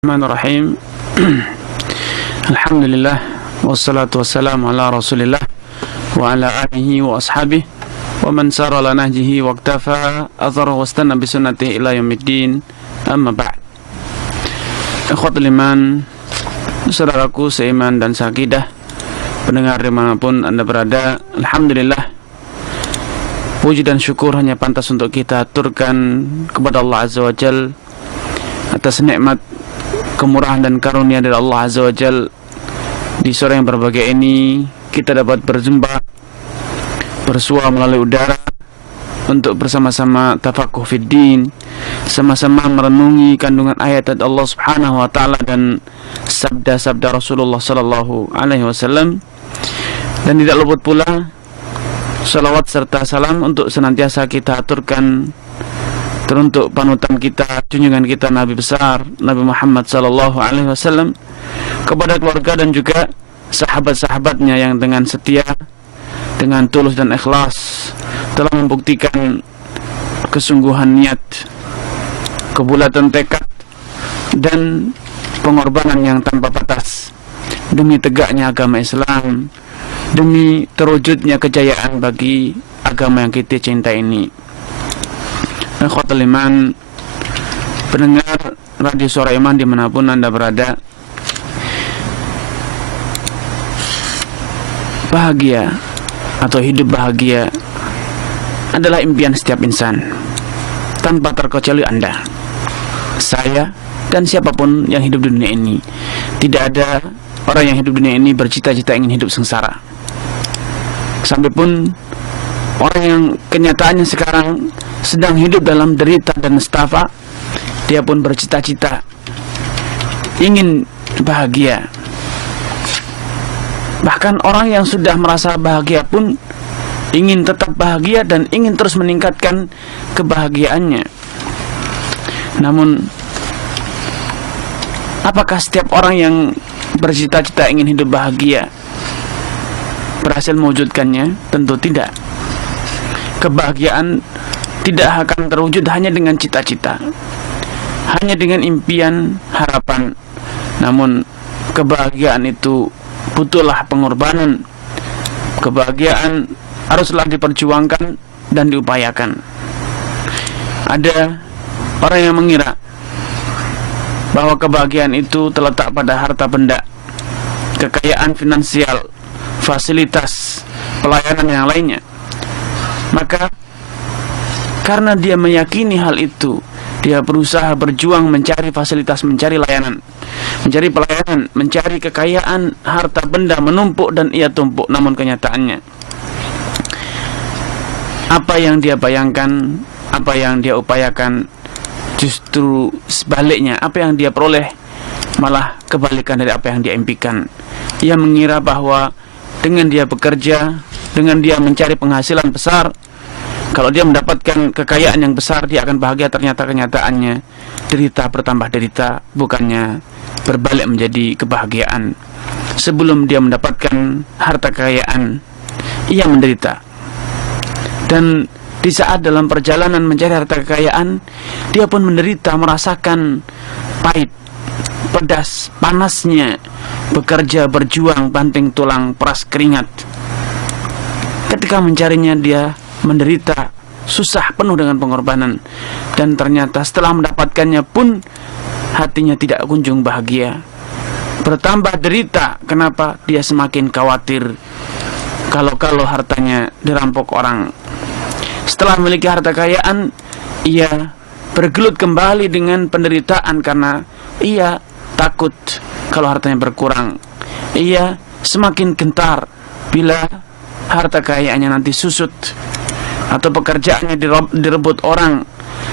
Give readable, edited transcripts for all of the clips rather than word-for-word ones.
Bismillahirrahmanirrahim. Alhamdulillah wassalatu wassalamu ala Rasulillah wa ala alihi wa ashabihi wa man sara ala nahjihi wa iktafa atharahu wastanna bi sunnatihi ila yaumiddin. Amma ba'd. Ikhwatul iman, saudaraku seiman dan seaqidah, pendengar dimanapun Anda berada, alhamdulillah, puji dan syukur hanya pantas untuk kita aturkan kepada Allah Azza wa Jal atas nikmat, kemurahan dan karunia dari Allah Azza wa Jal. Di sore yang berbahagia ini kita dapat berjumpa, bersua melalui udara untuk bersama-sama tafakuh fiddin, sama-sama merenungi kandungan ayat Allah Subhanahu wa taala dan sabda-sabda Rasulullah sallallahu alaihi wasallam. Dan tidak luput pula salawat serta salam untuk senantiasa kita aturkan teruntuk panutan kita, junjungan kita, Nabi besar Nabi Muhammad sallallahu alaihi wasallam, kepada keluarga dan juga sahabat-sahabatnya yang dengan setia, dengan tulus dan ikhlas telah membuktikan kesungguhan niat, kebulatan tekad dan pengorbanan yang tanpa batas demi tegaknya agama Islam, demi terwujudnya kejayaan bagi agama yang kita cintai ini. Ikhwatul iman, pendengar Radio Suara Iman dimanapun Anda berada, bahagia atau hidup bahagia adalah impian setiap insan, tanpa terkecuali Anda, saya, dan siapapun yang hidup di dunia ini. Tidak ada orang yang hidup di dunia ini bercita-cita ingin hidup sengsara. Sampai pun orang yang kenyataannya sekarang sedang hidup dalam derita dan nestapa, dia pun bercita-cita ingin bahagia. Bahkan orang yang sudah merasa bahagia pun ingin tetap bahagia dan ingin terus meningkatkan kebahagiaannya. Namun, apakah setiap orang yang bercita-cita ingin hidup bahagia berhasil mewujudkannya? Tentu tidak. Kebahagiaan tidak akan terwujud hanya dengan cita-cita, hanya dengan impian, harapan. Namun kebahagiaan itu butuhlah pengorbanan. Kebahagiaan haruslah diperjuangkan dan diupayakan. Ada orang yang mengira bahwa kebahagiaan itu terletak pada harta benda, kekayaan finansial, fasilitas, pelayanan yang lainnya. Maka karena dia meyakini hal itu, dia berusaha berjuang mencari fasilitas, mencari layanan, mencari pelayanan, mencari kekayaan, harta benda menumpuk dan ia tumpuk. Namun kenyataannya, apa yang dia bayangkan, apa yang dia upayakan, justru sebaliknya. Apa yang dia peroleh malah kebalikan dari apa yang dia impikan. Ia mengira bahwa dengan dia bekerja, dengan dia mencari penghasilan besar, kalau dia mendapatkan kekayaan yang besar, dia akan bahagia. Ternyata kenyataannya derita bertambah derita, bukannya berbalik menjadi kebahagiaan. Sebelum dia mendapatkan harta kekayaan, ia menderita. Dan di saat dalam perjalanan mencari harta kekayaan, dia pun menderita, merasakan pahit, pedas, panasnya bekerja, berjuang, banting tulang, peras keringat. Ketika mencarinya, dia menderita, susah, penuh dengan pengorbanan. Dan ternyata setelah mendapatkannya pun hatinya tidak kunjung bahagia, bertambah derita. Kenapa? Dia semakin khawatir kalau hartanya dirampok orang. Setelah memiliki harta kekayaan, ia bergelut kembali dengan penderitaan karena ia takut kalau hartanya berkurang. Ia semakin gentar bila harta kekayaannya nanti susut, atau pekerjaannya direbut orang,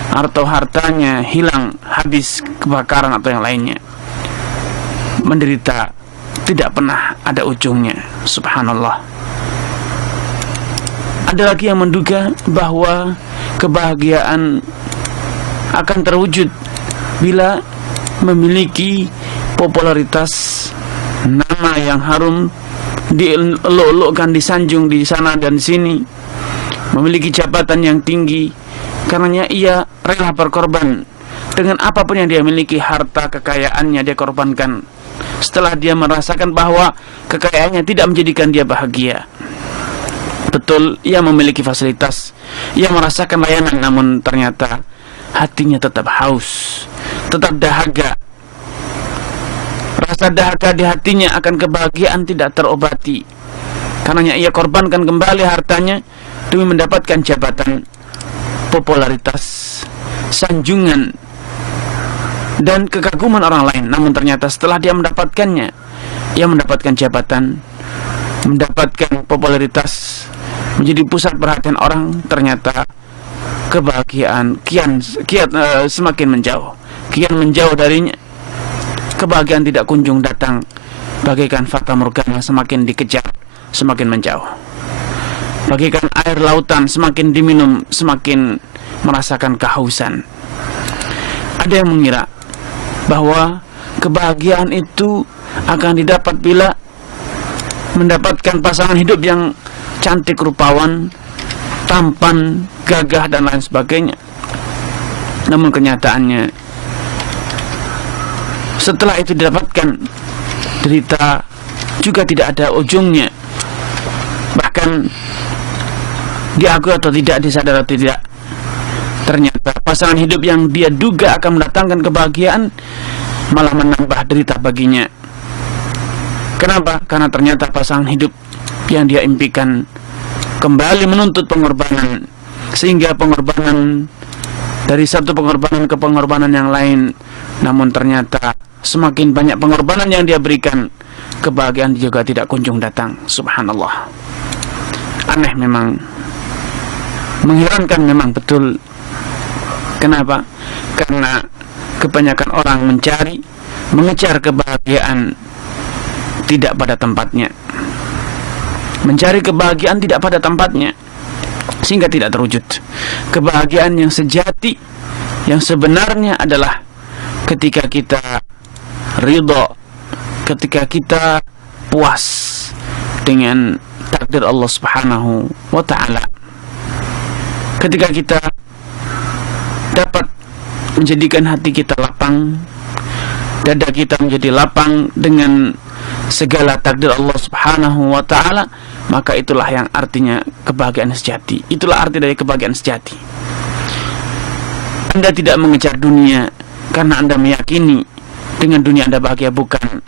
atau hartanya hilang, habis, kebakaran atau yang lainnya. Menderita tidak pernah ada ujungnya. Subhanallah. Ada lagi yang menduga bahwa kebahagiaan akan terwujud bila memiliki popularitas, nama yang harum, dielok-elokkan, disanjung di sana dan sini, memiliki jabatan yang tinggi. Karenanya ia rela berkorban, dengan apapun yang dia miliki, harta, kekayaannya dia korbankan setelah dia merasakan bahwa kekayaannya tidak menjadikan dia bahagia. Betul, ia memiliki fasilitas, ia merasakan layanan, namun ternyata hatinya tetap haus, tetap dahaga. Rasa dahaga di hatinya akan kebahagiaan tidak terobati. Karenanya ia korbankan kembali hartanya demi mendapatkan jabatan, popularitas, sanjungan, dan kekaguman orang lain. Namun ternyata setelah dia mendapatkannya, ia mendapatkan jabatan, mendapatkan popularitas, menjadi pusat perhatian orang, ternyata kebahagiaan kian semakin menjauh, kian menjauh darinya. Kebahagiaan tidak kunjung datang, bagaikan fata morgana, semakin dikejar semakin menjauh. Bagaikan air lautan, semakin diminum semakin merasakan kehausan. Ada yang mengira bahwa kebahagiaan itu akan didapat bila mendapatkan pasangan hidup yang cantik rupawan, tampan, gagah, dan lain sebagainya. Namun kenyataannya, setelah itu didapatkan, derita juga tidak ada ujungnya. Bahkan diakui atau tidak, disadar atau tidak, ternyata pasangan hidup yang dia duga akan mendatangkan kebahagiaan malah menambah derita baginya. Kenapa? Karena ternyata pasangan hidup yang dia impikan kembali menuntut pengorbanan, sehingga pengorbanan dari satu pengorbanan ke pengorbanan yang lain. Namun ternyata semakin banyak pengorbanan yang dia berikan, kebahagiaan juga tidak kunjung datang. Subhanallah. Aneh memang, mengherankan memang betul. Kenapa? Karena kebanyakan orang mengejar kebahagiaan tidak pada tempatnya, mencari kebahagiaan tidak pada tempatnya, sehingga tidak terwujud. Kebahagiaan yang sejati, yang sebenarnya adalah ketika kita ridha, ketika kita puas dengan takdir Allah Subhanahu wa ta'ala, ketika kita dapat menjadikan hati kita lapang, dada kita menjadi lapang dengan segala takdir Allah Subhanahu wa ta'ala, maka itulah yang artinya kebahagiaan sejati. Itulah arti dari kebahagiaan sejati. Anda tidak mengejar dunia karena Anda meyakini dengan dunia Anda bahagia, bukan.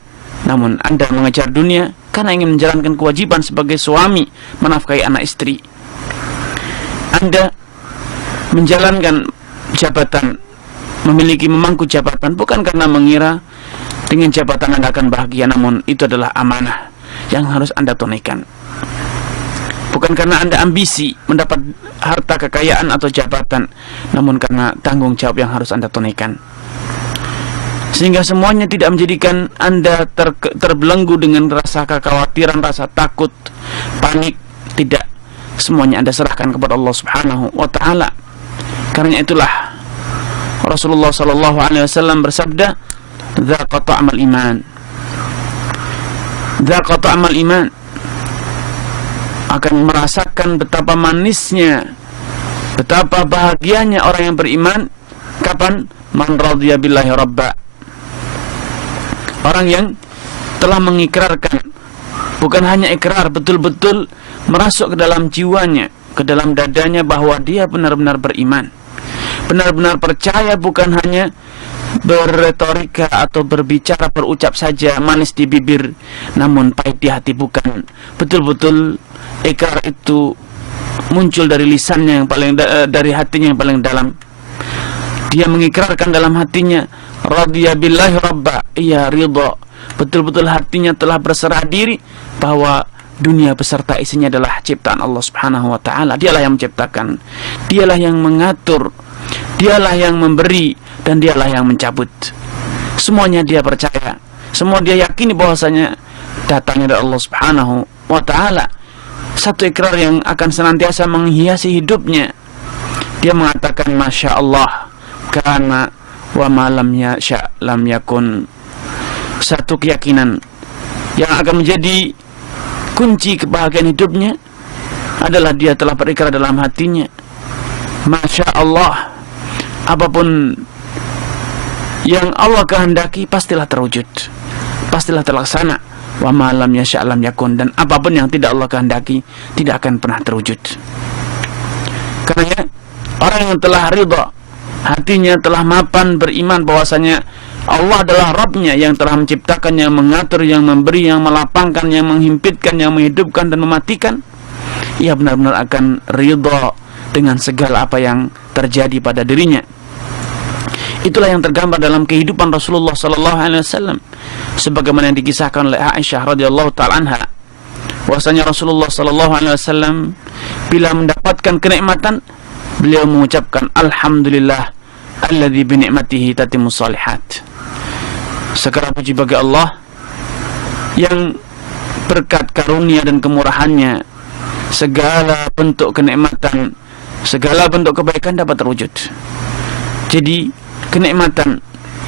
Namun Anda mengejar dunia karena ingin menjalankan kewajiban sebagai suami, menafkahi anak istri. Anda menjalankan jabatan, memangku jabatan, bukan karena mengira dengan jabatan Anda akan bahagia, namun itu adalah amanah yang harus Anda tunaikan. Bukan karena Anda ambisi mendapat harta, kekayaan, atau jabatan, namun karena tanggung jawab yang harus Anda tunaikan. Sehingga semuanya tidak menjadikan Anda terbelenggu dengan rasa kekhawatiran, rasa takut, panik. Tidak. Semuanya Anda serahkan kepada Allah Subhanahu wa ta'ala. Karena itulah Rasulullah SAW bersabda, "Dzaqa ta'mal iman." Dzaqa ta'mal iman, akan merasakan betapa manisnya, betapa bahagianya orang yang beriman. Kapan? Man radhiya billahi rabba. Orang yang telah mengikrarkan, bukan hanya ikrar, betul-betul merasuk ke dalam jiwanya, ke dalam dadanya, bahwa dia benar-benar beriman, benar-benar percaya, bukan hanya berretorika atau berbicara, berucap saja manis di bibir namun pahit di hati, bukan. Betul-betul ikrar itu muncul dari lisannya yang paling dari hatinya yang paling dalam. Dia mengikrarkan dalam hatinya, radhiya billahi rabba, ia ridha, betul-betul hatinya telah berserah diri bahwa dunia beserta isinya adalah ciptaan Allah Subhanahu wa ta'ala. Dialah yang menciptakan, dialah yang mengatur, dialah yang memberi, dan dialah yang mencabut. Semuanya dia percaya, semua dia yakini bahwasanya datangnya dari Allah Subhanahu wa ta'ala. Satu ikrar yang akan senantiasa menghiasi hidupnya. Dia mengatakan, Masya Allah, karena wa ma lam yasha lam yakun. Satu keyakinan yang akan menjadi kunci kebahagiaan hidupnya adalah dia telah berikrar dalam hatinya, Masya Allah, apapun yang Allah kehendaki pastilah terwujud, pastilah terlaksana. Wa ma lam yasha' lam yakun, dan apapun yang tidak Allah kehendaki tidak akan pernah terwujud. Karena orang yang telah ridha, hatinya telah mapan beriman bahwasanya Allah adalah Rabbnya yang telah menciptakan, yang mengatur, yang memberi, yang melapangkan, yang menghimpitkan, yang menghidupkan dan mematikan, ia benar-benar akan ridha dengan segala apa yang terjadi pada dirinya. Itulah yang tergambar dalam kehidupan Rasulullah sallallahu alaihi wasallam, sebagaimana yang dikisahkan oleh Aisyah radhiyallahu taala anha, bahwasanya Rasulullah sallallahu alaihi wasallam bila mendapatkan kenikmatan, beliau mengucapkan alhamdulillah alladzi bi ni'matihi tatimmus shalihat. Segala puji bagi Allah yang berkat karunia dan kemurahannya segala bentuk kenikmatan, segala bentuk kebaikan dapat terwujud. Jadi kenikmatan,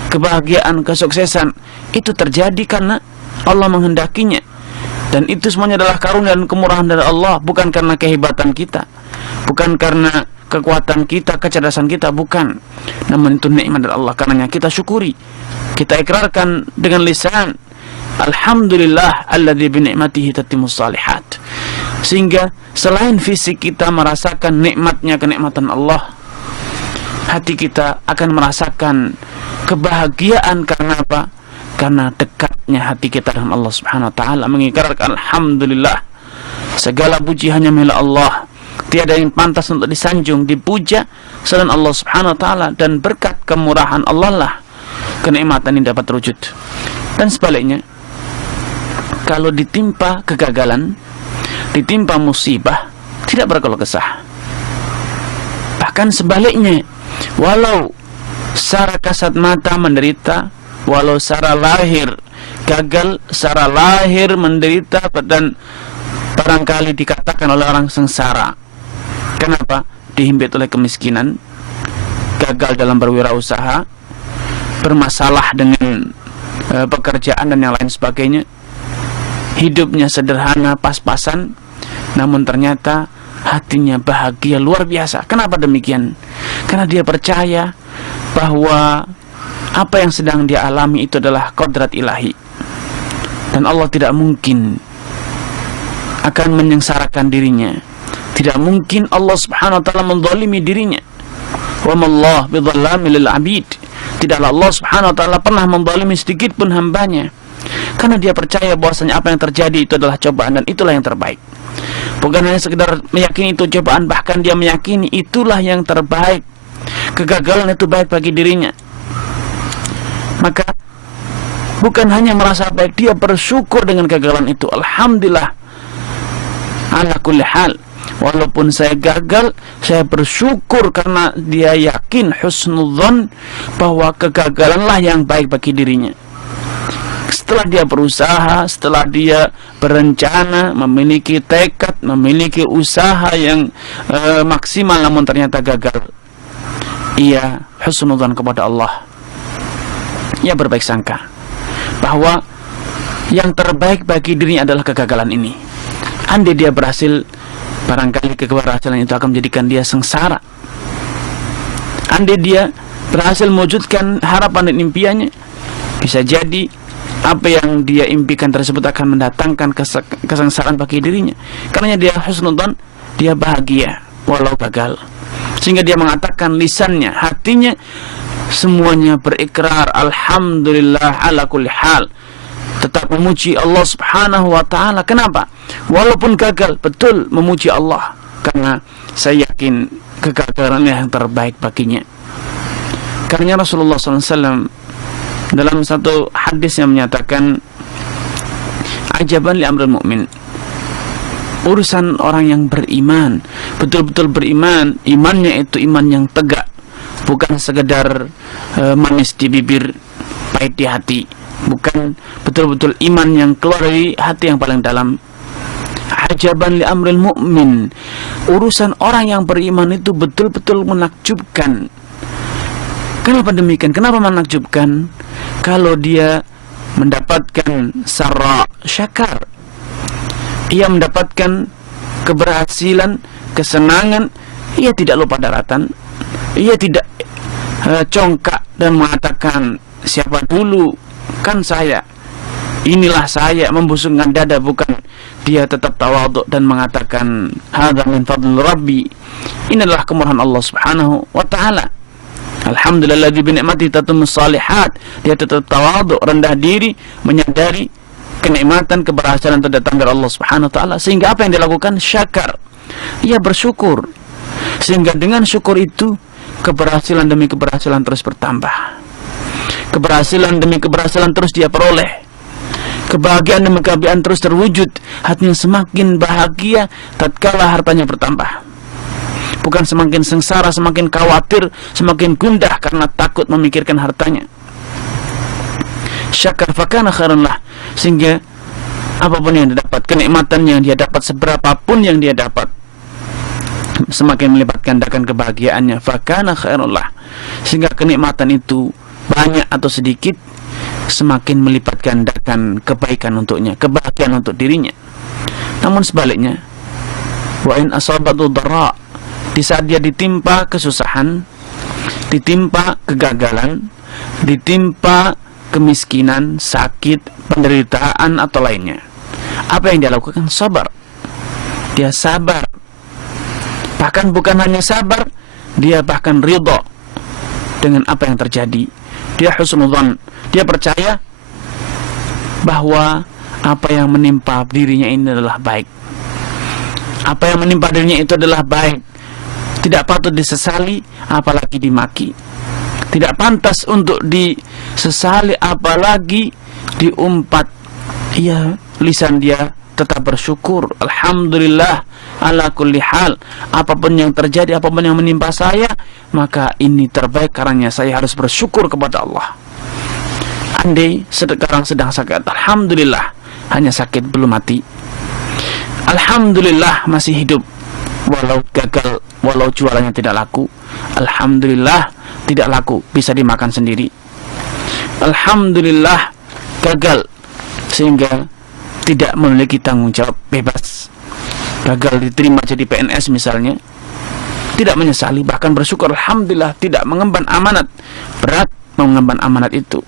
kebahagiaan, kesuksesan itu terjadi karena Allah menghendakinya, dan itu semuanya adalah karunia dan kemurahan dari Allah, bukan karena kehebatan kita, bukan karena kekuatan kita, kecerdasan kita, bukan. Namun itu nikmat dari Allah. Karenanya kita syukuri, kita ikrarkan dengan lisan, alhamdulillah alladzi bi ni'matihi tatimmus shalihat. Sehingga selain fisik kita merasakan nikmatnya kenikmatan Allah, hati kita akan merasakan kebahagiaan. Karena apa? Karena dekatnya hati kita dengan Allah Subhanahu wa taala, mengikrarkan alhamdulillah, segala puji hanya milik Allah, tiada yang pantas untuk disanjung, dipuja selain Allah Subhanahu wa taala, dan berkat kemurahan Allah lah kenikmatan ini dapat terwujud. Dan sebaliknya, kalau ditimpa kegagalan, ditimpa musibah, tidak berkeluh kesah. Bahkan sebaliknya, walau secara kasat mata menderita, walau secara lahir gagal, secara lahir menderita, dan barangkali dikatakan oleh orang sengsara. Kenapa? Dihimpit oleh kemiskinan, gagal dalam berwirausaha, bermasalah dengan pekerjaan dan yang lain sebagainya. Hidupnya sederhana, pas-pasan, namun ternyata hatinya bahagia luar biasa. Kenapa demikian? Karena dia percaya bahwa apa yang sedang dia alami itu adalah kodrat ilahi, dan Allah tidak mungkin akan menyengsarakan dirinya. Tidak mungkin Allah Subhanahu wa taala menzalimi dirinya. Wa mallahu bidzallami lil abid. Tidaklah Allah Subhanahu wa taala pernah menzalimi sedikit pun hambanya. Karena dia percaya bahwasanya apa yang terjadi itu adalah cobaan, dan itulah yang terbaik. Bukan hanya sekedar meyakini itu cobaan, bahkan dia meyakini itulah yang terbaik. Kegagalan itu baik bagi dirinya. Maka bukan hanya merasa baik, dia bersyukur dengan kegagalan itu. Alhamdulillah ala kulli hal, walaupun saya gagal, saya bersyukur karena dia yakin, husnudzon, bahwa kegagalanlah yang baik bagi dirinya. Setelah dia berusaha, setelah dia berencana, memiliki tekad, memiliki usaha yang maksimal, namun ternyata gagal, ia husnudzon kepada Allah. Ia berbaik sangka bahwa yang terbaik bagi dirinya adalah kegagalan ini. Andai dia berhasil, barangkali keberhasilan itu akan menjadikan dia sengsara. Andai dia berhasil mewujudkan harapan dan impiannya, bisa jadi apa yang dia impikan tersebut akan mendatangkan kesengsaraan bagi dirinya. Karena dia husnudzon, dia bahagia walau gagal, sehingga dia mengatakan lisannya, hatinya, semuanya berikrar alhamdulillah ala kulli hal, tetap memuji Allah Subhanahu wa taala. Kenapa? Walaupun gagal, betul memuji Allah, karena saya yakin kegagalan yang terbaik baginya. Karena Rasulullah SAW dalam satu hadis yang menyatakan, ajaban li amrul mu'min, urusan orang yang beriman, betul-betul beriman, imannya itu iman yang tegak, bukan sekedar manis di bibir, pahit di hati, bukan, betul-betul iman yang keluar dari hati yang paling dalam. Ajaban li amril mu'min, urusan orang yang beriman itu betul-betul menakjubkan. Kenapa demikian? Kenapa menakjubkan? Kalau dia mendapatkan sarra syakar, ia mendapatkan keberhasilan, kesenangan, ia tidak lupa daratan, ia tidak congkak dan mengatakan, siapa dulu, kan saya, inilah saya, membusungkan dada, bukan. Dia tetap tawadhu dan mengatakan, hadza min fadli rabbi, ini adalah kemurahan Allah Subhanahu wa taala. Alhamdulilladzi bi ni'matihi tatimmus shalihat. Dia tetap tawadhu, rendah diri, menyadari kenikmatan, keberhasilan terdatang dari Allah Subhanahu wa taala, sehingga apa yang dilakukan? Syakar. Ia bersyukur. Sehingga dengan syukur itu keberhasilan demi keberhasilan terus bertambah. Keberhasilan demi keberhasilan terus dia peroleh. Kebahagiaan demi kebahagiaan terus terwujud. Hatinya semakin bahagia tatkala hartanya bertambah. Bukan semakin sengsara, semakin khawatir, semakin gundah karena takut memikirkan hartanya. Syakar fakana khairan lah, sehingga apapun yang dia dapat, kenikmatan yang dia dapat, seberapapun yang dia dapat, semakin melipat gandakan kebahagiaannya. Fakana khairan lah, sehingga kenikmatan itu banyak atau sedikit, semakin melipat gandakan kebaikan untuknya, kebahagiaan untuk dirinya. Namun sebaliknya, wa in asabatu dharra, di saat dia ditimpa kesusahan, ditimpa kegagalan, ditimpa kemiskinan, sakit, penderitaan atau lainnya, apa yang dia lakukan? Sabar. Dia sabar. Bahkan bukan hanya sabar, dia bahkan ridha dengan apa yang terjadi. Dia husnudzan. Dia percaya bahwa apa yang menimpa dirinya ini adalah baik. Apa yang menimpa dirinya itu adalah baik. Tidak patut disesali, apalagi dimaki. Tidak pantas untuk disesali, apalagi diumpat. Iya, lisan dia tetap bersyukur. Alhamdulillah ala kulli hal. Apapun yang terjadi, apapun yang menimpa saya, maka ini terbaik karena saya harus bersyukur kepada Allah. Andai sekarang sedang sakit, alhamdulillah hanya sakit belum mati. Alhamdulillah masih hidup, walau gagal, walau jualannya tidak laku. Alhamdulillah tidak laku, bisa dimakan sendiri. Alhamdulillah gagal, sehingga tidak memiliki tanggung jawab, bebas. Gagal diterima jadi PNS misalnya, tidak menyesali, bahkan bersyukur. Alhamdulillah tidak mengemban amanat. Berat mengemban amanat itu,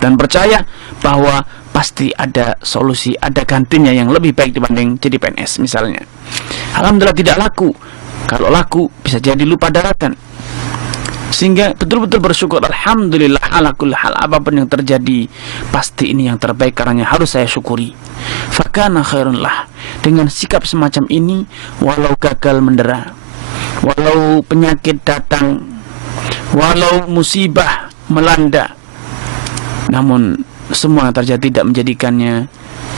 dan percaya bahwa pasti ada solusi, ada gantinya yang lebih baik dibanding jadi PNS misalnya. Alhamdulillah tidak laku. Kalau laku bisa jadi lupa daratan. Sehingga betul-betul bersyukur. Alhamdulillah ala kulli hal, apapun yang terjadi pasti ini yang terbaik karena harus saya syukuri. Fakana khairun lah. Dengan sikap semacam ini, walau gagal mendera, walau penyakit datang, walau musibah melanda, namun semua yang terjadi tidak menjadikannya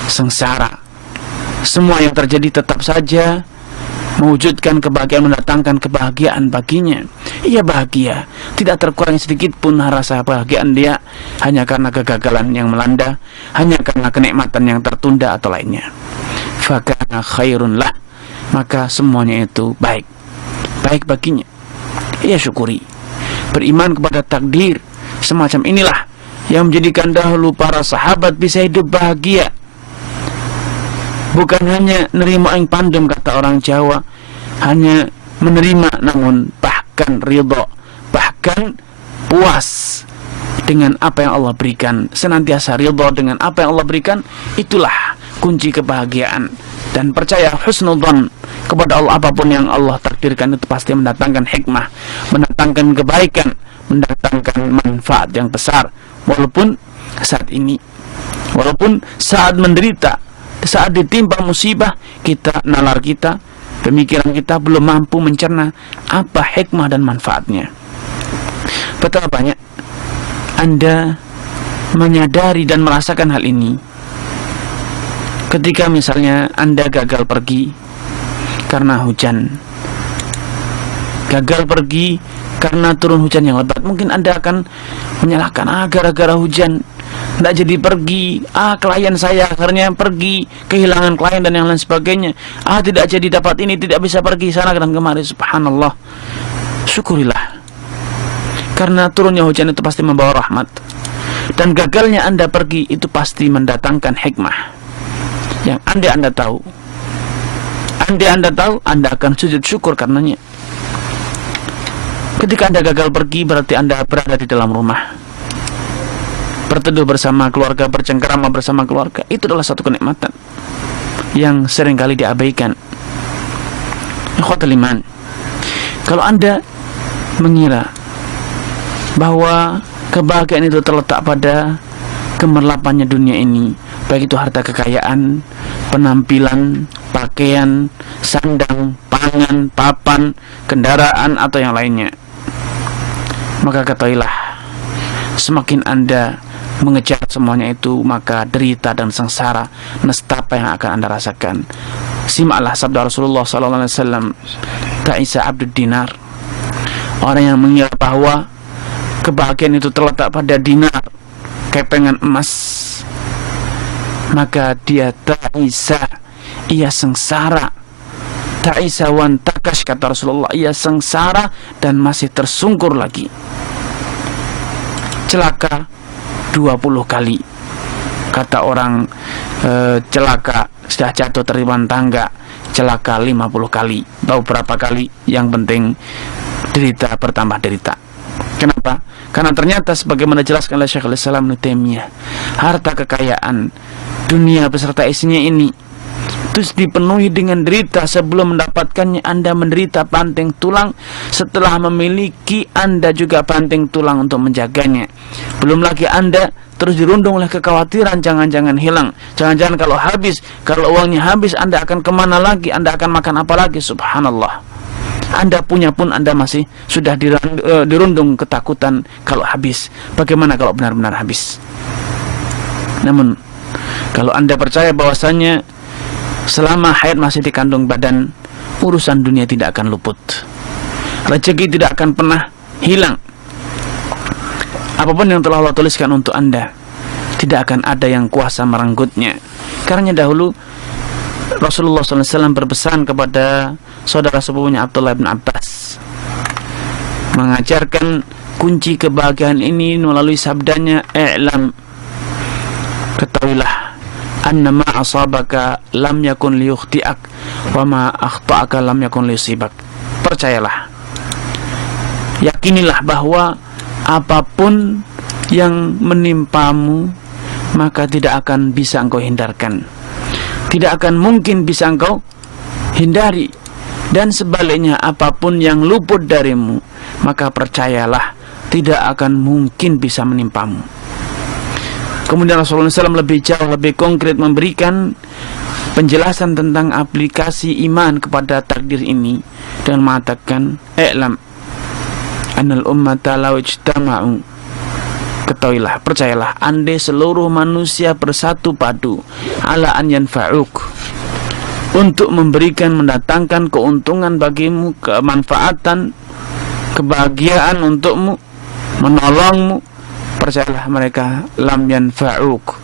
sengsara. Semua yang terjadi tetap saja mewujudkan kebahagiaan, mendatangkan kebahagiaan baginya. Ia bahagia, tidak terkurang sedikit pun rasa kebahagiaan dia, hanya karena kegagalan yang melanda, hanya karena kenikmatan yang tertunda atau lainnya. Fakana khairun lah, maka semuanya itu baik, baik baginya. Ia syukuri, beriman kepada takdir. Semacam inilah yang menjadikan dahulu para sahabat bisa hidup bahagia. Bukan hanya nerima ing pandem, kata orang Jawa, hanya menerima, namun bahkan ridho, bahkan puas dengan apa yang Allah berikan. Senantiasa ridho dengan apa yang Allah berikan, itulah kunci kebahagiaan. Dan percaya husnudzan kepada Allah, apapun yang Allah takdirkan itu pasti mendatangkan hikmah, mendatangkan kebaikan, mendatangkan manfaat yang besar. Walaupun saat ini, walaupun saat menderita, saat ditimpa musibah, kita, nalar kita, pemikiran kita belum mampu mencerna apa hikmah dan manfaatnya. Betapa banyak Anda menyadari dan merasakan hal ini ketika misalnya Anda gagal pergi karena hujan, gagal pergi karena turun hujan yang lebat. Mungkin Anda akan menyalahkan, gara-gara hujan tidak jadi pergi, klien saya akhirnya pergi, kehilangan klien dan yang lain sebagainya, tidak jadi dapat ini, tidak bisa pergi sana dan kemari. Subhanallah, syukurilah, karena turunnya hujan itu pasti membawa rahmat, dan gagalnya Anda pergi itu pasti mendatangkan hikmah yang Anda tahu. Anda tahu, Anda akan sujud syukur karenanya. Ketika Anda gagal pergi, berarti Anda berada di dalam rumah, berteduh bersama keluarga, bercengkerama bersama keluarga. Itu adalah satu kenikmatan yang seringkali diabaikan. Ikhwatul iman, kalau Anda mengira bahwa kebahagiaan itu terletak pada gemerlapannya dunia ini, baik itu harta kekayaan, penampilan, pakaian, sandang, pangan, papan, kendaraan, atau yang lainnya, maka ketahuilah, semakin Anda mengejar semuanya itu, maka derita dan sengsara, nestapa yang akan Anda rasakan. Simaklah sabda Rasulullah SAW, ta'isa abdud dinar. Orang yang mengira bahwa kebahagiaan itu terletak pada dinar, kepengan emas, maka dia ta'isa, ia sengsara. Ta'isa wan takash, kata Rasulullah, ia sengsara dan masih tersungkur lagi. Celaka 20 kali. Kata orang celaka sudah jatuh tertimbun tangga, celaka 50 kali. Tahu berapa kali? Yang penting derita bertambah derita. Kenapa? Karena ternyata sebagaimana dijelaskan oleh Syekhul Islam Ibnu Taimiyah, harta kekayaan dunia beserta isinya ini terus dipenuhi dengan derita. Sebelum mendapatkannya Anda menderita banting tulang, setelah memiliki Anda juga banting tulang untuk menjaganya. Belum lagi Anda terus dirundung oleh kekhawatiran, jangan-jangan hilang, jangan-jangan kalau habis, kalau uangnya habis, Anda akan kemana lagi, Anda akan makan apa lagi. Subhanallah, Anda punya pun Anda masih sudah dirundung ketakutan kalau habis. Bagaimana kalau benar-benar habis? Namun kalau Anda percaya bahwasanya selama hayat masih dikandung badan, urusan dunia tidak akan luput, rezeki tidak akan pernah hilang. Apapun yang telah Allah tuliskan untuk Anda, tidak akan ada yang kuasa merenggutnya. Karena dahulu Rasulullah SAW berpesan kepada saudara sepupunya Abdullah bin Abbas, mengajarkan kunci kebahagiaan ini melalui sabdanya, i'lam, ketahuilah, annama asabaka lam yakun liyukhti'ak wa ma akhta'aka lam yakun liyusibak. Percayalah, yakinilah bahwa apapun yang menimpamu maka tidak akan bisa engkau hindarkan, tidak akan mungkin bisa engkau hindari. Dan sebaliknya, apapun yang luput darimu maka percayalah tidak akan mungkin bisa menimpamu. Kemudian Rasulullah SAW lebih jauh, lebih konkret memberikan penjelasan tentang aplikasi iman kepada takdir ini dengan mengatakan, i'lam annal ummata law ijtama'u, ketahuilah, percayalah, andai seluruh manusia bersatu padu ala an yanfa'uk, untuk memberikan, mendatangkan keuntungan bagimu, kemanfaatan, kebahagiaan untukmu, menolongmu, percayalah mereka lam yanfa'uk,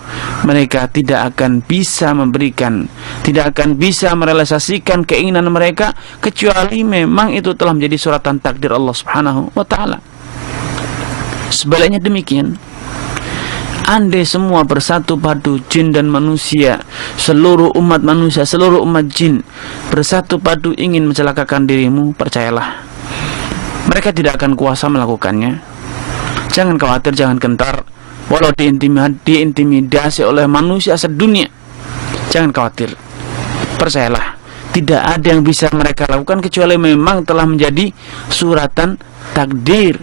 mereka tidak akan bisa memberikan, tidak akan bisa merealisasikan keinginan mereka kecuali memang itu telah menjadi suratan takdir Allah Subhanahu wa ta'ala. Sebaliknya demikian, andai semua bersatu padu, jin dan manusia, seluruh umat manusia, seluruh umat jin bersatu padu ingin mencelakakan dirimu, percayalah mereka tidak akan kuasa melakukannya. Jangan khawatir, jangan gentar, walau diintimidasi oleh manusia sedunia, jangan khawatir, percayalah tidak ada yang bisa mereka lakukan kecuali memang telah menjadi suratan takdir.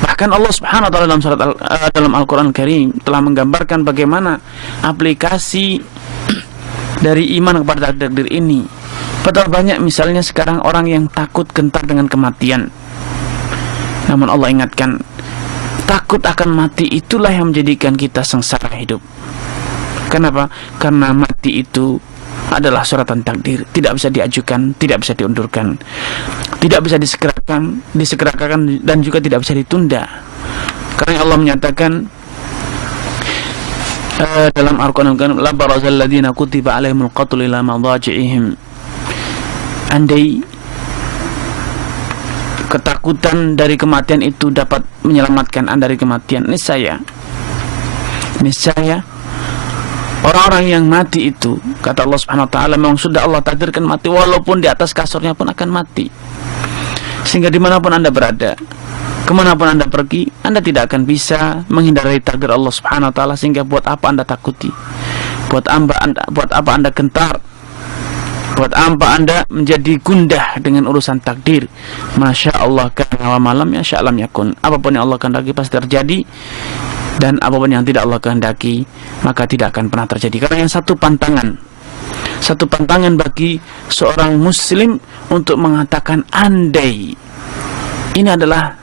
Bahkan Allah Subhanahu wa ta'ala dalam Al-Quran Karim telah menggambarkan bagaimana aplikasi dari iman kepada takdir ini. Padahal banyak misalnya sekarang orang yang takut gentar dengan kematian. Namun Allah ingatkan, takut akan mati itulah yang menjadikan kita sengsara hidup. Kenapa? Karena mati itu adalah suratan takdir, tidak bisa diajukan, tidak bisa diundurkan, tidak bisa disegerakan dan juga tidak bisa ditunda. Karena Allah menyatakan dalam Al-Quran, la barazal ladina kutiba alaihimul qatlu ila madaji'ihim, andai ketakutan dari kematian itu dapat menyelamatkan Anda dari kematian, niscaya orang-orang yang mati itu, kata Allah Subhanahu wa ta'ala, memang sudah Allah takdirkan mati, walaupun di atas kasurnya pun akan mati. Sehingga dimanapun Anda berada, kemanapun Anda pergi, Anda tidak akan bisa menghindari takdir Allah Subhanahu wa Ta'ala. Sehingga buat apa Anda takuti? Buat apa Anda gentar? Buat apa Anda menjadi gundah dengan urusan takdir? Masya Allah kana wa malam ya sya'lam yakun. Apapun yang Allah kehendaki pasti terjadi, dan apapun yang tidak Allah kehendaki maka tidak akan pernah terjadi. Karena yang satu pantangan bagi seorang muslim untuk mengatakan andai. Ini adalah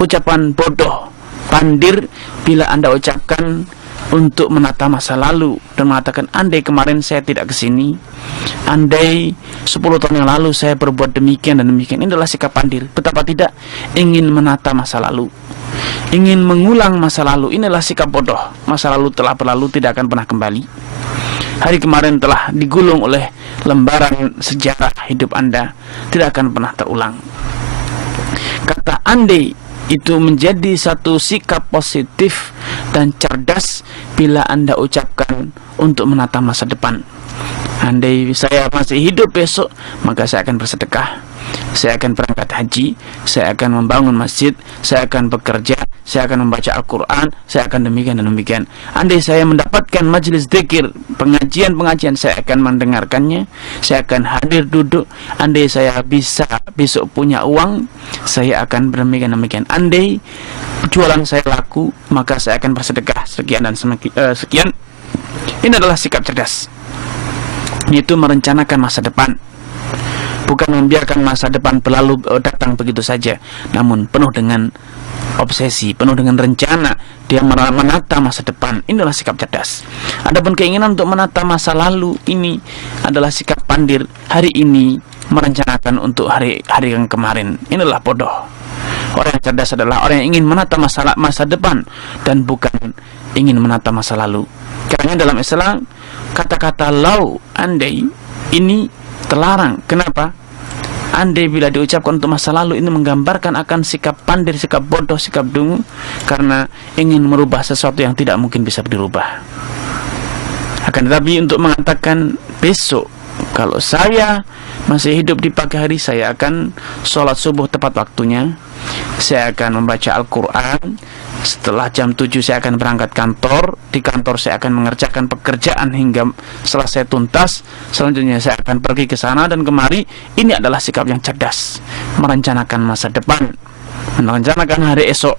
ucapan bodoh, pandir, bila Anda ucapkan untuk menata masa lalu dan mengatakan andai kemarin saya tidak kesini, andai 10 tahun yang lalu saya berbuat demikian dan demikian. Ini adalah sikap pandir. Betapa tidak ingin menata masa lalu, ingin mengulang masa lalu. Inilah sikap bodoh. Masa lalu telah berlalu, tidak akan pernah kembali. Hari kemarin telah digulung oleh lembaran sejarah hidup Anda, tidak akan pernah terulang. Kata andai itu menjadi satu sikap positif dan cerdas bila Anda ucapkan untuk menata masa depan. Andai saya masih hidup besok, maka saya akan bersedekah, saya akan berangkat haji, saya akan membangun masjid, saya akan bekerja, saya akan membaca Al-Quran, saya akan demikian dan demikian. Andai saya mendapatkan majelis zikir, pengajian-pengajian, saya akan mendengarkannya, saya akan hadir duduk. Andai saya bisa besok punya uang, saya akan demikian demikian. Andai jualan saya laku, maka saya akan bersedekah sekian dan sekian. Ini adalah sikap cerdas, yaitu merencanakan masa depan, bukan membiarkan masa depan berlalu datang begitu saja, namun penuh dengan obsesi, penuh dengan rencana. Dia menata masa depan. Inilah sikap cerdas. Adapun keinginan untuk menata masa lalu, ini adalah sikap pandir. Hari ini merencanakan untuk hari yang kemarin. Inilah bodoh. Orang yang cerdas adalah orang yang ingin menata masa depan dan bukan ingin menata masa lalu. Karena dalam Islam kata-kata lau, andai, ini terlarang. Kenapa? Andai bila diucapkan untuk masa lalu, ini menggambarkan akan sikap pandir, sikap bodoh, sikap dungu, karena ingin merubah sesuatu yang tidak mungkin bisa dirubah. Akan tetapi untuk mengatakan besok, kalau saya masih hidup di pagi hari, saya akan sholat subuh tepat waktunya, saya akan membaca Al-Quran, setelah jam 7 saya akan berangkat kantor, di kantor saya akan mengerjakan pekerjaan hingga selesai tuntas, selanjutnya saya akan pergi ke sana dan kemari. Ini adalah sikap yang cerdas, merencanakan masa depan, merencanakan hari esok.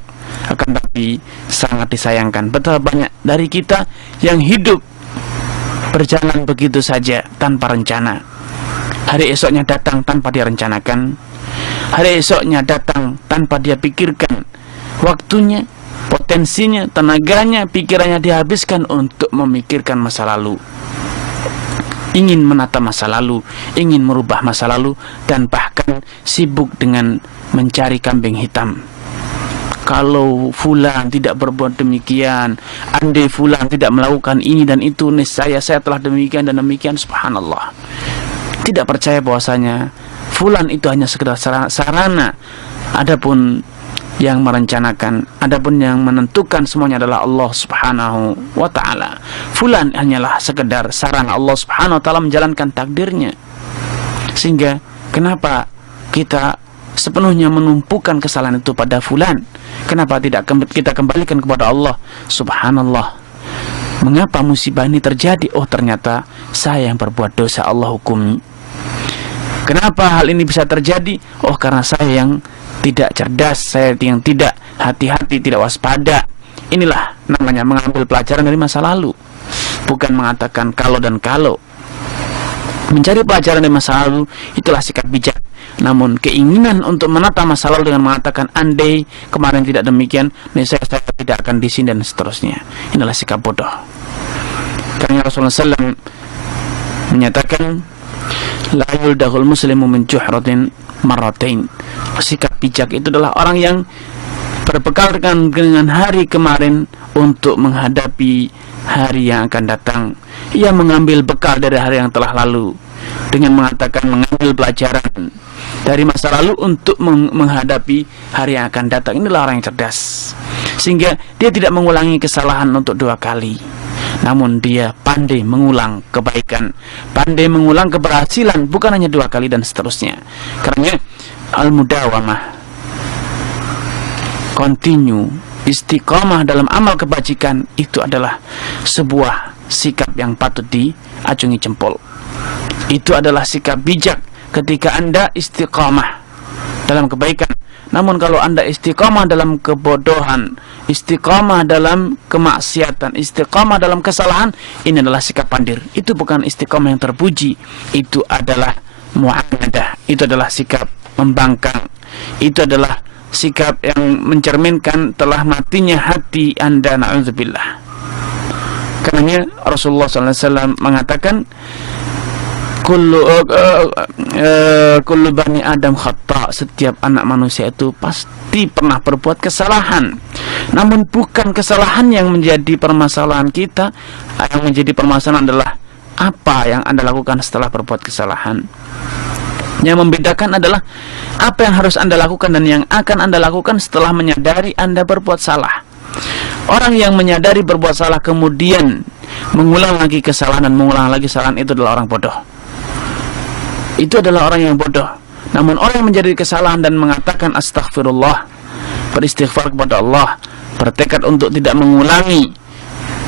Akan tapi sangat disayangkan, betapa banyak dari kita yang hidup berjalan begitu saja tanpa rencana. Hari esoknya datang tanpa dia rencanakan, hari esoknya datang tanpa dia pikirkan. Waktunya, potensinya, tenaganya, pikirannya dihabiskan untuk memikirkan masa lalu, ingin menata masa lalu, ingin merubah masa lalu, dan bahkan sibuk dengan mencari kambing hitam. Kalau fulan tidak berbuat demikian, andai fulan tidak melakukan ini dan itu, niscaya saya telah demikian dan demikian. Subhanallah. Tidak percaya bahwasanya fulan itu hanya sekedar sarana. Adapun yang merencanakan, adapun yang menentukan semuanya adalah Allah Subhanahu wa Ta'ala. Fulan hanyalah sekedar sarana Allah Subhanahu wa Ta'ala menjalankan takdirnya. Sehingga kenapa kita sepenuhnya menumpukan kesalahan itu pada fulan? Kenapa tidak kita kembalikan kepada Allah? Subhanallah, mengapa musibah ini terjadi? Oh, ternyata saya yang berbuat dosa, Allah hukumi. Kenapa hal ini bisa terjadi? Oh, karena saya yang tidak cerdas, saya yang tidak hati-hati, tidak waspada. Inilah namanya mengambil pelajaran dari masa lalu, bukan mengatakan kalau dan kalau. Mencari pelajaran dari masa lalu, itulah sikap bijak. Namun keinginan untuk menata masa lalu dengan mengatakan andai kemarin tidak demikian, saya tidak akan di sini dan seterusnya, inilah sikap bodoh. Karena Rasulullah SAW menyatakan la yuldahul muslimu min juhratin marratain. Sikap bijak itu adalah orang yang berbekal dengan hari kemarin untuk menghadapi hari yang akan datang. Ia mengambil bekal dari hari yang telah lalu dengan mengatakan mengambil pelajaran dari masa lalu untuk menghadapi hari yang akan datang. Inilah orang yang cerdas, sehingga dia tidak mengulangi kesalahan untuk 2 kali, namun dia pandai mengulang kebaikan, pandai mengulang keberhasilan, bukan hanya 2 kali dan seterusnya. Karena al-mudawamah, continue, istiqamah dalam amal kebajikan, itu adalah sebuah sikap yang patut diacungi jempol. Itu adalah sikap bijak ketika Anda istiqamah dalam kebaikan. Namun kalau Anda istiqamah dalam kebodohan, istiqamah dalam kemaksiatan, istiqamah dalam kesalahan, ini adalah sikap pandir. Itu bukan istiqamah yang terpuji. Itu adalah mu'anadah. Itu adalah sikap membangkang. Itu adalah sikap yang mencerminkan telah matinya hati Anda, na'udzubillah. Karenanya Rasulullah SAW mengatakan, kullu bani Adam khata, setiap anak manusia itu pasti pernah berbuat kesalahan. Namun bukan kesalahan yang menjadi permasalahan kita. Yang menjadi permasalahan adalah apa yang Anda lakukan setelah berbuat kesalahan. Yang membedakan adalah apa yang harus Anda lakukan dan yang akan Anda lakukan setelah menyadari Anda berbuat salah. Orang yang menyadari berbuat salah kemudian mengulang lagi kesalahan dan mengulang lagi kesalahan, itu adalah orang bodoh. Itu adalah orang yang bodoh. Namun orang yang menjadi kesalahan dan mengatakan astaghfirullah, beristighfar kepada Allah, bertekad untuk tidak mengulangi,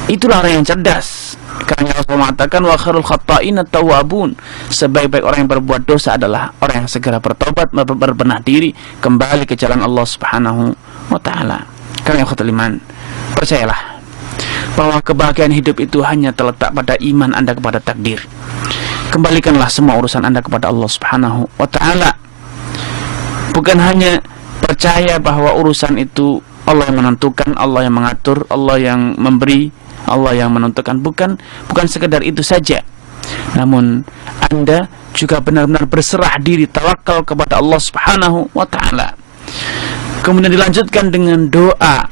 itulah orang yang cerdas. Karena Rasulullah mengatakan wa khairul khata'in at-tawwabun, sebaik-baik orang yang berbuat dosa adalah orang yang segera bertobat, berbenah diri, kembali ke jalan Allah Subhanahu wa taala. Karena ikhwatul iman, percayalah bahwa kebahagiaan hidup itu hanya terletak pada iman Anda kepada takdir. Kembalikanlah semua urusan Anda kepada Allah Subhanahu wa ta'ala. Bukan hanya percaya bahwa urusan itu Allah yang menentukan, Allah yang mengatur, Allah yang memberi, Allah yang menentukan. Bukan sekedar itu saja. Namun Anda juga benar-benar berserah diri, tawakal kepada Allah Subhanahu wa ta'ala. Kemudian dilanjutkan dengan doa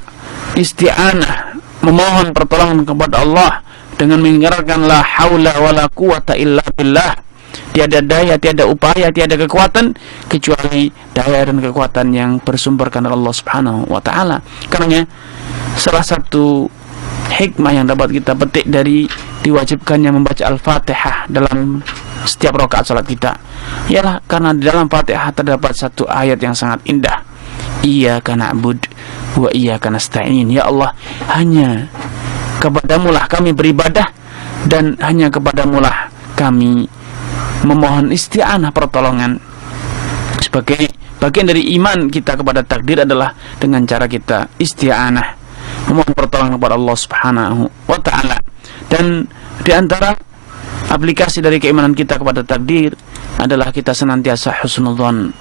isti'anah, memohon pertolongan kepada Allah dengan mengingatkan la haula wala quwata illa billah. Tiada daya, tiada upaya, tiada kekuatan kecuali daya dan kekuatan yang bersumberkan dari Allah Subhanahu wa taala. Karena salah satu hikmah yang dapat kita petik dari diwajibkannya membaca Al-Fatihah dalam setiap rakaat salat kita, ialah karena di dalam Fatihah terdapat satu ayat yang sangat indah. Iyyaka na'budu wa iyyaka nasta'in. Ya Allah, hanya kepadamulah kami beribadah dan hanya kepadamulah kami memohon isti'anah, pertolongan. Sebagai bagian dari iman kita kepada takdir adalah dengan cara kita isti'anah, memohon pertolongan kepada Allah Subhanahu wa ta'ala. Dan di antara aplikasi dari keimanan kita kepada takdir adalah kita senantiasa husnudzon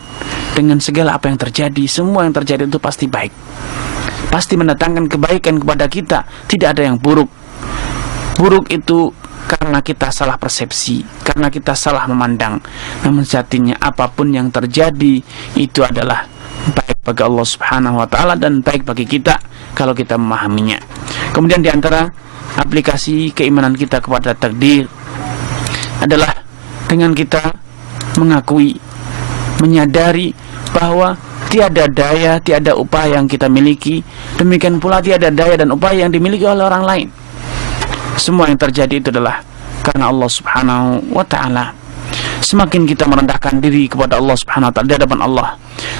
dengan segala apa yang terjadi. Semua yang terjadi itu pasti baik, pasti mendatangkan kebaikan kepada kita. Tidak ada yang buruk. Buruk itu karena kita salah persepsi, karena kita salah memandang. Namun sejatinya apapun yang terjadi itu adalah baik bagi Allah Subhanahu wa ta'ala dan baik bagi kita kalau kita memahaminya. Kemudian di antara aplikasi keimanan kita kepada takdir adalah dengan kita mengakui, menyadari bahwa tiada daya, tiada upaya yang kita miliki, demikian pula tiada daya dan upaya yang dimiliki oleh orang lain. Semua yang terjadi itu adalah karena Allah Subhanahu wa ta'ala. Semakin kita merendahkan diri kepada Allah Subhanahu wa ta'ala di hadapan Allah,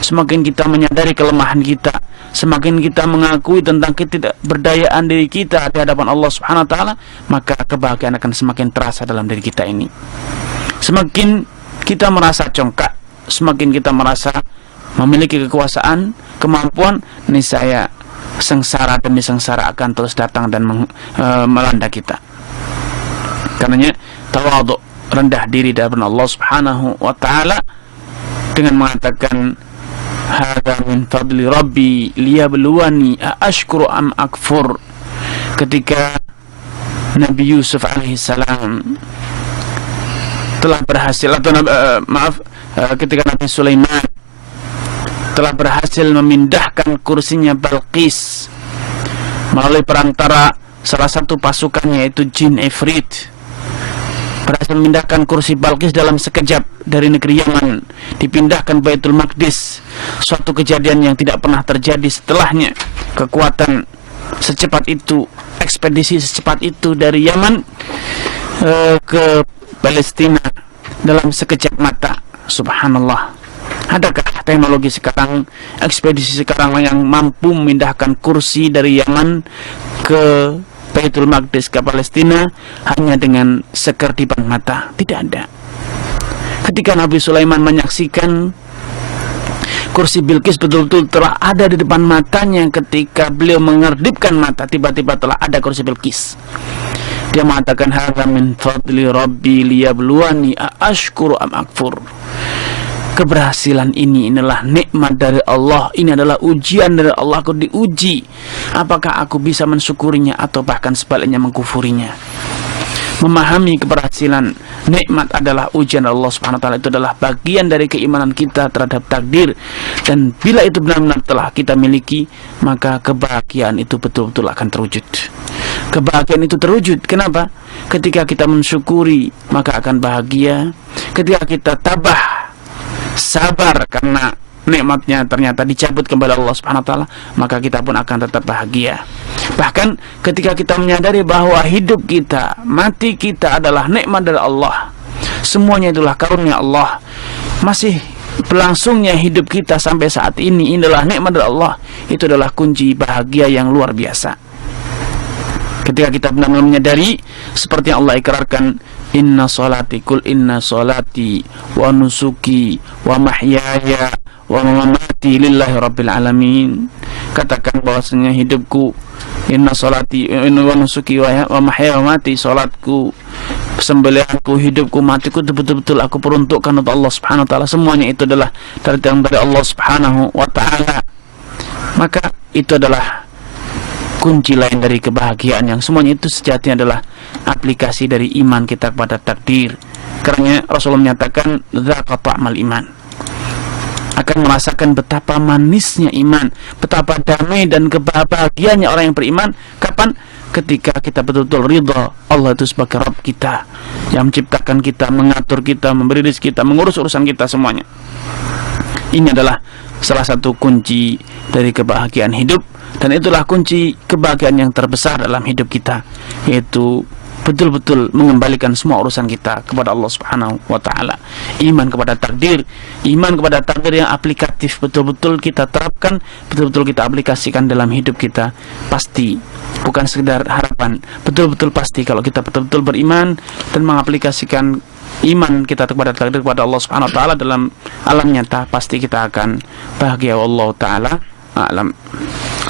semakin kita menyadari kelemahan kita, semakin kita mengakui tentang ketidakberdayaan diri kita di hadapan Allah Subhanahu wa ta'ala, maka kebahagiaan akan semakin terasa dalam diri kita ini. Semakin kita merasa congkak, semakin kita merasa memiliki kekuasaan, kemampuan, niscaya sengsara demi sengsara akan terus datang dan melanda kita. Karenanya tawadhu, rendah diri di hadapan Allah Subhanahu wa ta'ala dengan mengatakan hadza min fadli rabbi liyabluwani aashkuru am akfur. Ketika Nabi Yusuf alaihissalam telah berhasil, atau ketika Nabi Sulaiman telah berhasil memindahkan kursinya Balqis melalui perantara salah satu pasukannya, yaitu jin Ifrit, berhasil memindahkan kursi Balqis dalam sekejap dari negeri Yaman dipindahkan Baitul Maqdis, suatu kejadian yang tidak pernah terjadi setelahnya. Kekuatan secepat itu, ekspedisi secepat itu dari Yaman ke Palestina dalam sekejap mata. Subhanallah. Adakah teknologi sekarang, ekspedisi sekarang yang mampu memindahkan kursi dari Yaman ke Baitul Maqdis ke Palestina hanya dengan sekerdipan mata. Tidak ada. Ketika Nabi Sulaiman menyaksikan kursi Bilqis betul-betul telah ada di depan matanya, ketika beliau mengerdipkan mata, tiba-tiba telah ada kursi Bilqis. Dia mengatakan, hadza min fadli rabbi liyabluwani aashkuru am akfur. Keberhasilan ini adalah nikmat dari Allah, ini adalah ujian dari Allah, aku diuji apakah aku bisa mensyukurinya atau bahkan sebaliknya mengkufurinya. Memahami keberhasilan nikmat adalah ujian Allah Subhanahu wa taala, itu adalah bagian dari keimanan kita terhadap takdir, dan bila itu benar-benar telah kita miliki, maka kebahagiaan itu betul-betul akan terwujud. Kebahagiaan itu terwujud. Kenapa? Ketika kita mensyukuri, maka akan bahagia. Ketika kita tabah, sabar karena nikmatnya ternyata dicabut kembali Allah Subhanahu wa taala, maka kita pun akan tetap bahagia. Bahkan ketika kita menyadari bahwa hidup kita, mati kita adalah nikmat dari Allah, semuanya itulah karunia Allah, masih berlangsungnya hidup kita sampai saat ini adalah nikmat dari Allah, itu adalah kunci bahagia yang luar biasa. Ketika kita benar-benar menyadari seperti yang Allah ikrarkan, inna sholati, kul inna sholati wa nusuki wa mahyaya wa mamati lillahi rabbil alamin. Katakan bahwasanya hidupku, inna sholati wa nusuki wa mahyaya wa mati, salatku, sembelihanku, hidupku, matiku, itu betul-betul aku peruntukkan untuk Allah Subhanahu wa taala. Semuanya itu adalah dari Allah Subhanahu wa taala. Maka itu adalah kunci lain dari kebahagiaan, yang semuanya itu sejatinya adalah aplikasi dari iman kita kepada takdir. Karena Rasulullah menyatakan, dzaqa ta'mal iman, akan merasakan betapa manisnya iman, betapa damai dan kebahagiaannya orang yang beriman. Kapan? Ketika kita betul-betul ridha Allah itu sebagai Rabb kita, yang menciptakan kita, mengatur kita, memberi rezeki kita, mengurus urusan kita semuanya. Ini adalah salah satu kunci dari kebahagiaan hidup, dan itulah kunci kebahagiaan yang terbesar dalam hidup kita, yaitu betul-betul mengembalikan semua urusan kita kepada Allah Subhanahu wa taala. Iman kepada takdir, iman kepada takdir yang aplikatif, betul-betul kita terapkan, betul-betul kita aplikasikan dalam hidup kita. Pasti bukan sekedar harapan, betul-betul pasti kalau kita betul-betul beriman dan mengaplikasikan iman kita kepada takdir, kepada Allah Subhanahu wa taala dalam alam nyata, pasti kita akan bahagia. Wallahu taala a'lam.